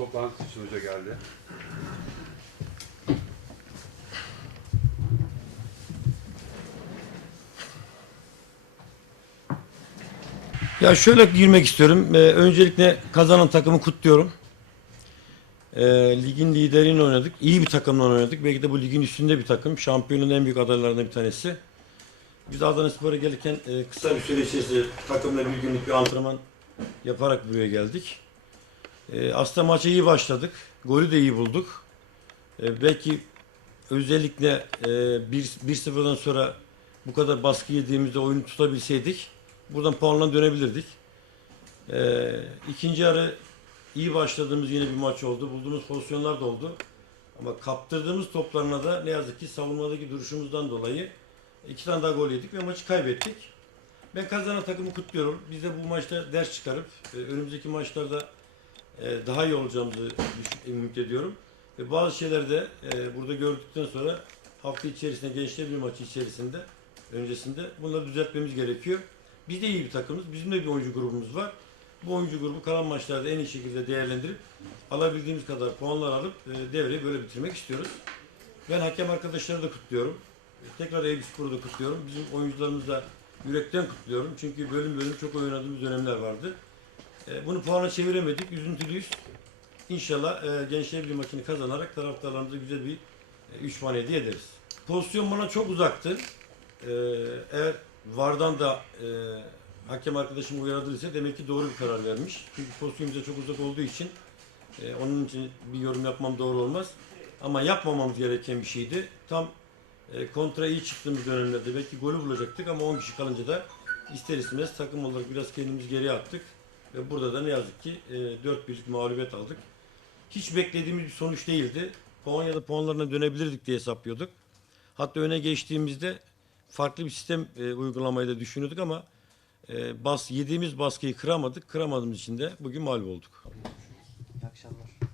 toplantısı için hoca geldi. Ya şöyle girmek istiyorum. Ee, öncelikle kazanan takımı kutluyorum. Ee, ligin liderini oynadık. İyi bir takımla oynadık. Belki de bu ligin üstünde bir takım. Şampiyonun en büyük adaylarından bir tanesi. Biz Adana Spor'a gelirken e, kısa bir süre içerisinde takımla bir günlük bir antrenman yaparak buraya geldik. Ee, aslında maça iyi başladık. Golü de iyi bulduk. Ee, belki özellikle e, 1-0'dan sonra bu kadar baskı yediğimizde oyunu tutabilseydik buradan puanla dönebilirdik. Ee, ikinci yarı iyi başladığımız yine bir maç oldu. Bulduğumuz pozisyonlar da oldu. Ama kaptırdığımız toplarına da ne yazık ki savunmadaki duruşumuzdan dolayı iki tane daha gol yedik ve maçı kaybettik. Ben kazanan takımı kutluyorum. Biz de bu maçta ders çıkarıp e, önümüzdeki maçlarda e, daha iyi olacağımızı ümit ediyorum. Ve bazı şeyleri de e, burada gördükten sonra hafta içerisinde gençler bir maçı içerisinde öncesinde bunları düzeltmemiz gerekiyor. Biz de iyi bir takımız. Bizim de bir oyuncu grubumuz var. Bu oyuncu grubu kalan maçlarda en iyi şekilde değerlendirip alabildiğimiz kadar puanlar alıp e, devreyi böyle bitirmek istiyoruz. Ben hakem arkadaşları da kutluyorum. E, Tekrar Eyüp Spor'u da kutluyorum. Bizim oyuncularımızı da yürekten kutluyorum. Çünkü bölüm bölüm çok oynadığımız dönemler vardı. E, Bunu puana çeviremedik. Üzüntülüyüz. İnşallah e, Gençler Birliği maçını kazanarak taraftarlarımıza güzel bir 3 puan hediye ederiz. Pozisyon bana çok uzaktı. E, eğer Vardan da e, hakem arkadaşım uyarıldıysa demek ki doğru bir karar vermiş. Çünkü pozisyon bize çok uzak olduğu için e, onun için bir yorum yapmam doğru olmaz. Ama yapmamamız gereken bir şeydi. Tam e, kontra iyi çıktığımız dönemlerde belki golü bulacaktık ama 10 kişi kalınca da ister istemez takım olarak biraz kendimizi geriye attık. Ve burada da ne yazık ki e, 4 birlik mağlubiyet aldık. Hiç beklediğimiz bir sonuç değildi. Puan ya da puanlarına dönebilirdik diye hesaplıyorduk. Hatta öne geçtiğimizde farklı bir sistem e, uygulamayı da düşünüyorduk ama e, bas yediğimiz baskıyı kıramadık. Kıramadığımız için de bugün mağlup olduk. İyi akşamlar.